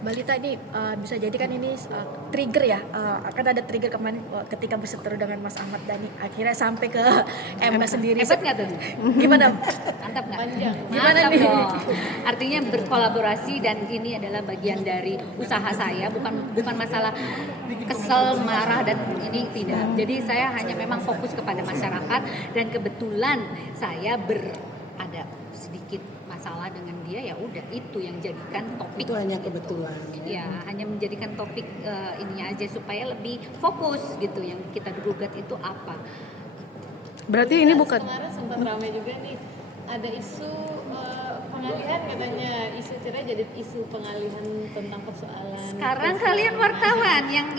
Balita ini bisa jadi kan ini trigger ya, akan ada trigger kemarin ketika berseteru dengan Mas Ahmad Dhani akhirnya sampai ke MK sendiri. Hebat nggak tuh? Gimana? Mantap nggak? Gimana Mantap nih? dong. Artinya berkolaborasi dan ini adalah bagian dari usaha saya, bukan masalah kesel, marah dan ini tidak. Jadi saya hanya memang fokus kepada masyarakat dan kebetulan saya ada sedikit masalah dengan dia, ya udah itu yang jadikan topik. Itu hanya kebetulan. Ya, hanya menjadikan topik ininya aja supaya lebih fokus gitu. Yang kita gugat itu apa? Berarti ini bukan Kemarin sempat ramai juga nih, ada isu pengalihan katanya, isu cerai jadi isu pengalihan tentang persoalan. Sekarang kalian wartawan yang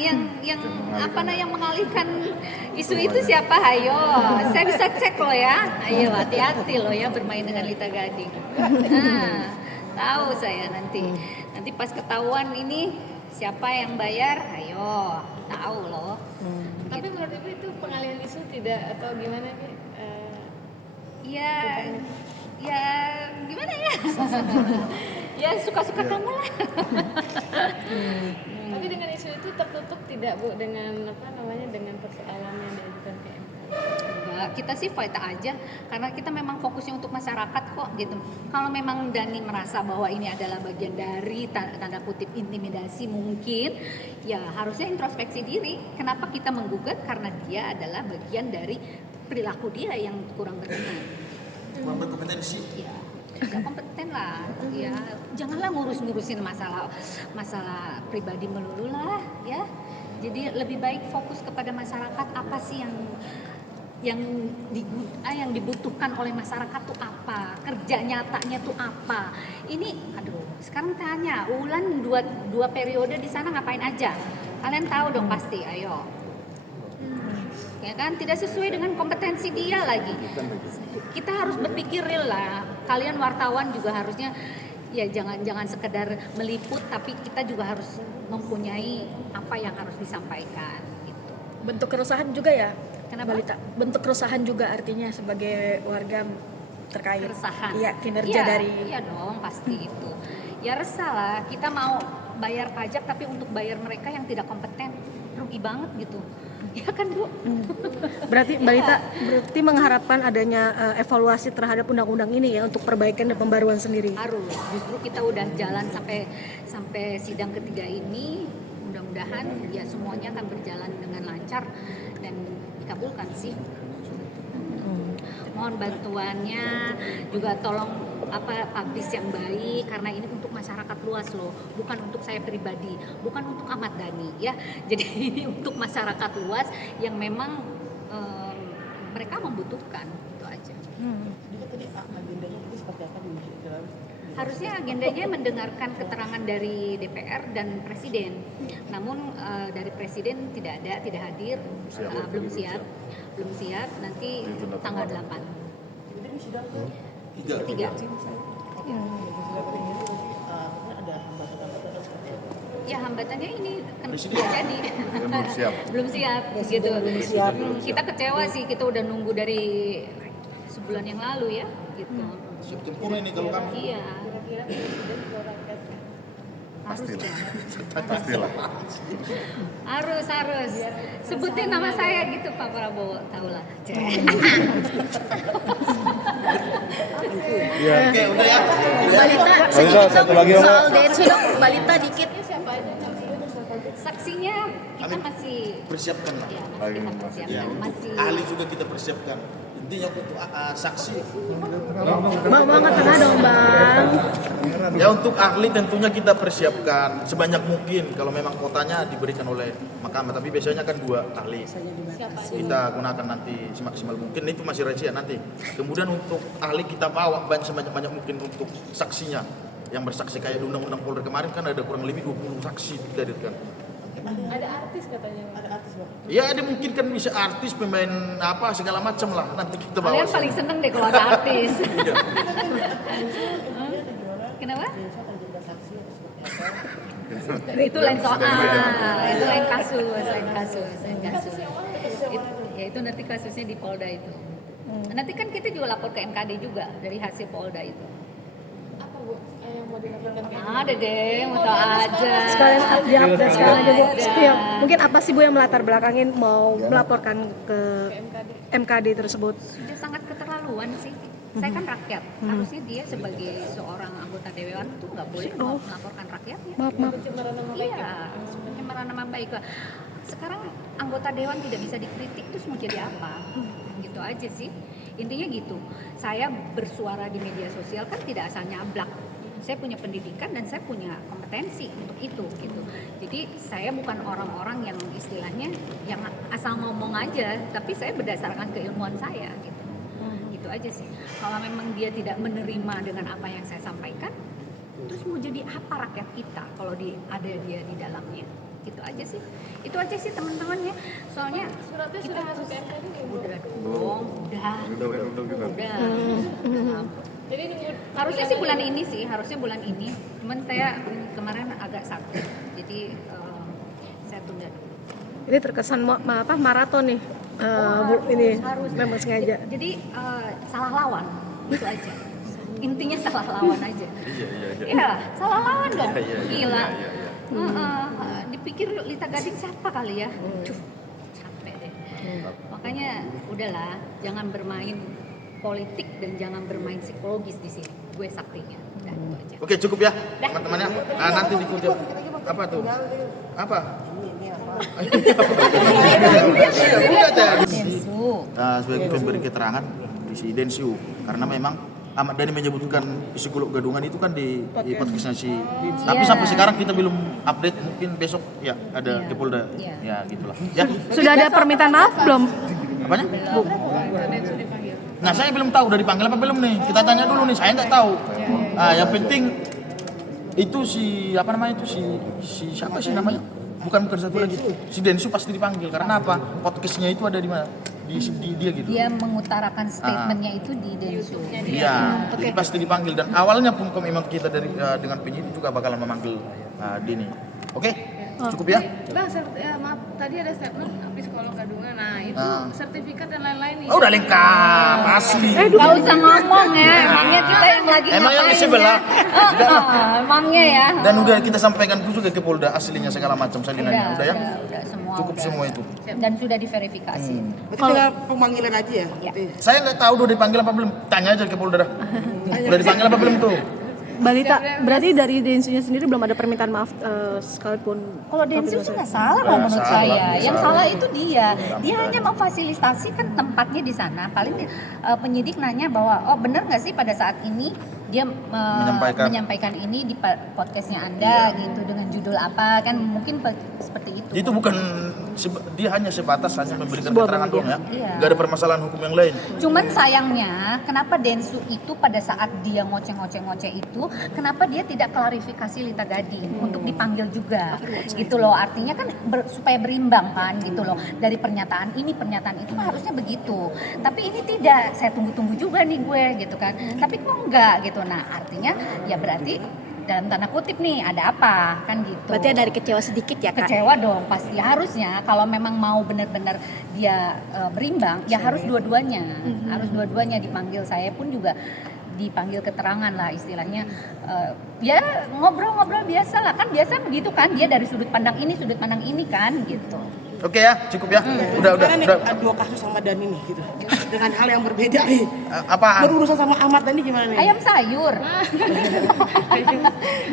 mengalihkan isu itu siapa? Ayo, saya bisa cek loh ya. Ayo hati-hati loh ya bermain dengan Lita Gading. Nah, tahu saya nanti pas ketahuan ini siapa yang bayar, ayo tahu loh. Tapi menurut Ibu itu pengalihan isu tidak atau gimana nih? Ya gimana ya? Ya suka-suka kamu lah. Tapi dengan isu itu tertutup tidak Bu dengan dengan persoalan yang diajukan ke MK? Enggak, kita sih fight aja karena kita memang fokusnya untuk masyarakat kok gitu. Kalau memang Dhani merasa bahwa ini adalah bagian dari tanda kutip intimidasi mungkin, ya harusnya introspeksi diri. Kenapa kita menggugat? Karena dia adalah bagian dari perilaku dia yang kurang berkenan. Kurang berkompetensi. Ya, nggak kompeten lah. Ya, janganlah ngurusin masalah pribadi melulu lah, ya. Jadi lebih baik fokus kepada masyarakat, apa sih yang dibutuhkan oleh masyarakat tuh apa, kerja nyatanya tuh apa. Ini sekarang tanya Ulan dua periode di sana ngapain aja, kalian tahu dong pasti. Ayo, ya kan, tidak sesuai dengan kompetensi dia lagi. Kita harus berpikir real lah. Kalian wartawan juga harusnya ya jangan sekedar meliput, tapi kita juga harus mempunyai apa yang harus disampaikan gitu. Bentuk keresahan juga ya. Kenapa? Balita, bentuk keresahan juga artinya sebagai warga terkait Keresahan. Iya, kinerja dari Iya dong, pasti itu. Ya resah lah, kita mau bayar pajak tapi untuk bayar mereka yang tidak kompeten, rugi banget gitu. Ya kan Bu? berarti Balita berarti mengharapkan adanya evaluasi terhadap undang-undang ini ya untuk perbaikan dan pembaruan sendiri. Harus. Justru kita udah jalan sampai sidang ketiga ini, mudah-mudahan ya semuanya akan berjalan dengan lancar dan dikabulkan sih. Mohon bantuannya juga, tolong publish yang baik karena ini untuk masyarakat luas loh, bukan untuk saya pribadi, bukan untuk Ahmad Dhani ya. Jadi ini untuk masyarakat luas yang memang mereka membutuhkan, itu aja. Harusnya agendanya mendengarkan keterangan dari DPR dan Presiden. Namun dari Presiden tidak hadir, belum siap. Nanti tanggal 8. Ketiga. Ya hambatannya ini kan jadi belum siap gitu. Kita kecewa sih, kita udah nunggu dari sebulan yang lalu ya gitu. Siap tempur ini kalau kami. Iya. Pastilah. Harus. Sebutin nama saya gitu Pak Prabowo, tahulah. Iya. Oke, udah ya. Balita Balita, sedikit satu dong lagi, Mbak. soal Densu dong. Balita dikit. Saksinya kita masih Persiapkan lah. ya, masih kita persiapkan. Ya, untuk Masih ahli juga kita persiapkan. Intinya untuk saksi. Bang angkat tengah dong Bang. Ya untuk ahli tentunya kita persiapkan sebanyak mungkin kalau memang kuotanya diberikan oleh mahkamah. Tapi biasanya kan 2 ahli. Kita gunakan nanti semaksimal mungkin, itu masih rahasia nanti. Kemudian untuk ahli kita bawa sebanyak mungkin untuk saksinya. Yang bersaksi kayak di Undang-Undang Polri kemarin kan ada kurang lebih 20 saksi kita hadirkan. Ada artis katanya. Ada artis Bang. Ya ada mungkin kan bisa artis, pemain segala macam lah nanti kita bawa. kalian paling seneng deh kalau ada artis. Kenapa? Itu lain soal, itu lain kasus. Itu nanti kasusnya di Polda itu. Nanti kan kita juga lapor ke MKD juga dari hasil Polda itu. Apa Bu yang mau dilaporkan kayak Ada deh, mau tau aja. Sekalian di-update sekarang aja Bu. Ada. Ya, mungkin apa sih Bu yang melatar belakangin mau melaporkan ke MKD tersebut? Sudah sangat keterlaluan sih. Saya kan rakyat, harusnya dia sebagai seorang anggota dewan itu nggak boleh melaporkan rakyatnya. Maaf. pencemaran nama baik. Iya, pencemaran nama baik. Sekarang anggota dewan tidak bisa dikritik, terus mau jadi apa? Gitu aja sih. Intinya gitu. Saya bersuara di media sosial kan tidak asal nyablak. Saya punya pendidikan dan saya punya kompetensi untuk itu gitu. Jadi saya bukan orang-orang yang istilahnya yang asal ngomong aja, tapi saya berdasarkan keilmuan saya gitu. Gitu aja sih. Kalau memang dia tidak menerima dengan apa yang saya sampaikan, terus mau jadi apa rakyat kita kalau ada dia di dalamnya? Gitu aja sih. Itu aja sih teman-teman ya. Soalnya Suratnya sudah masuk ke MKD nih, Bu. udah dong, udah. Jadi nunggu Harusnya sih bulan ini sih, harusnya bulan ini. Cuman saya kemarin agak sakit, jadi saya tunda. Ini terkesan maraton nih. Bu, ini harus. memang sengaja. Jadi salah lawan, itu aja. Intinya salah lawan aja. Iya, salah lawan dong. Gila. Dipikir Lita Gading siapa kali ya? Capek deh. Makanya udahlah, jangan bermain politik dan jangan bermain psikologis di sini. Gue saktinya. Udah itu aja. Oke, cukup ya teman-temannya. Nah, nanti diikuti. Apa tuh? Apa? Udah jadi. Sebagai pemberi keterangan di si Densu, karena memang Ahmad Dhani menyebutkan psikolog gadungan itu kan di podcastnya si. Tapi sampai sekarang kita belum update. Mungkin besok ya ada ke Polda. Ya gitulah. Ya. Sudah ada permintaan maaf belum? Apanya? Nah, saya belum tahu udah dipanggil apa belum nih. Kita tanya dulu nih, saya nggak tahu. Nah, yang penting itu si apa namanya itu si siapa sih namanya? Bukan satu lagi. Si Densu pasti dipanggil karena apa? Podcastnya itu ada di mana? Di dia gitu. Dia mengutarakan statementnya itu di Densu. Iya, jadi pasti dipanggil dan awalnya pun kalau memang kita dari dengan penyidik juga bakalan memanggil Dini. Oke? Cukup ya? Bang, maaf, tadi ada statement psikolog gadungan. Nah, itu sertifikat dan lain-lain nih. Oh, udah lengkap, asli. Gak usah ngomong ya, emangnya kita yang lagi Emang yang di ngapain sebelah. ya? Emangnya ya. Dan udah kita sampaikan juga ke Polda aslinya segala macam salinannya. Udah ya? Udah semua. Cukup udah. semua itu. Dan sudah diverifikasi. Berarti tinggal pemanggilan aja ya? Ya. Saya nggak tahu udah dipanggil apa belum. Tanya aja ke Polda dah. Udah dipanggil apa belum tuh? Balita, berarti dari Densunya sendiri belum ada permintaan maaf sekalipun. Kalau Densu sih nggak salah kalau menurut saya. Yang salah itu dia. Dia hanya memfasilitasi kan tempatnya di sana. Paling penyidik nanya bahwa oh benar nggak sih pada saat ini dia menyampaikan ini di podcastnya Anda gitu dengan judul apa kan mungkin seperti itu. Itu bukan dia hanya sebatas memberikan Sebuah keterangan doang ya. Iya. Gak ada permasalahan hukum yang lain. Cuman sayangnya kenapa Densu itu pada saat dia ngoceh-ngoceh itu kenapa dia tidak klarifikasi Lita Gading untuk dipanggil juga gitu loh, artinya kan supaya berimbang kan gitu loh, dari pernyataan ini pernyataan itu kan harusnya begitu, tapi ini tidak, saya tunggu-tunggu juga nih gue gitu kan, tapi kok enggak gitu. Nah artinya ya berarti dalam tanda kutip nih ada apa kan gitu. Berarti ada dari kecewa sedikit ya Kak? Kecewa dong pasti, harusnya kalau memang mau benar-benar dia berimbang ya harus dua-duanya, harus dua-duanya dipanggil. Saya pun juga dipanggil keterangan lah istilahnya, ya ngobrol-ngobrol biasa lah kan, biasa begitu kan, dia dari sudut pandang ini kan gitu. Oke ya, cukup ya. Udah. Karena nih ada dua kasus sama Dhani nih gitu. Dengan hal yang berbeda nih. Apaan? Berurusan sama Ahmad Dhani gimana nih? Ayam sayur.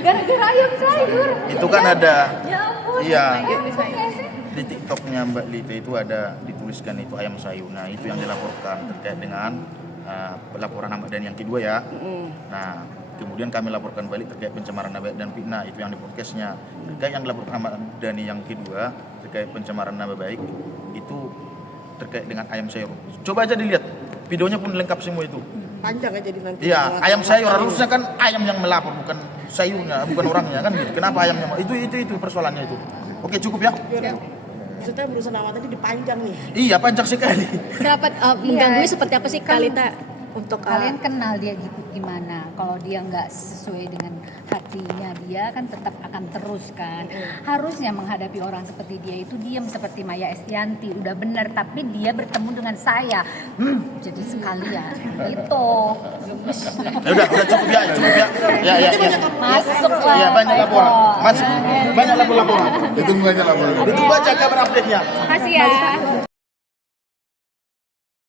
Gara-gara ayam sayur. Itu kan ada. Ya ampun. Iya. Ayam sayur. Di TikToknya Mbak Lita itu ada dituliskan itu ayam sayur. Nah itu yang dilaporkan terkait dengan laporan Ahmad Dhani yang kedua ya. Nah kemudian kami laporkan balik terkait pencemaran nama baik dan fitnah, itu yang di podcastnya. Terkait yang dilaporkan Ahmad Dhani yang kedua terkait pencemaran nama baik itu terkait dengan ayam sayur. Coba aja dilihat videonya pun lengkap semua itu. Panjang ya jadi nanti. Iya, ayam sayur harusnya kan ayam yang melapor, bukan sayurnya, bukan orangnya kan gitu. Kenapa ayamnya? Itu persoalannya itu. Oke, cukup ya. Maksudnya berurusan sama tadi dipanjang nih. Iya, panjang sekali. Kenapa mengganggu seperti apa sih Kak Lita? untuk Kalian kenal dia gitu gimana? Kalau dia nggak sesuai dengan hatinya dia kan tetap akan terus kan. Harusnya menghadapi orang seperti dia itu diam seperti Maya Estianti, udah benar, tapi dia bertemu dengan saya. Jadi sekalian gitu. Ya udah cukup ya. Ya. Masuk lah. Iya, banyak Pak laporan. Eko. Mas, banyak laporan. Ditunggu aja laporan. Ditunggu aja kabar update-nya. Makasih ya.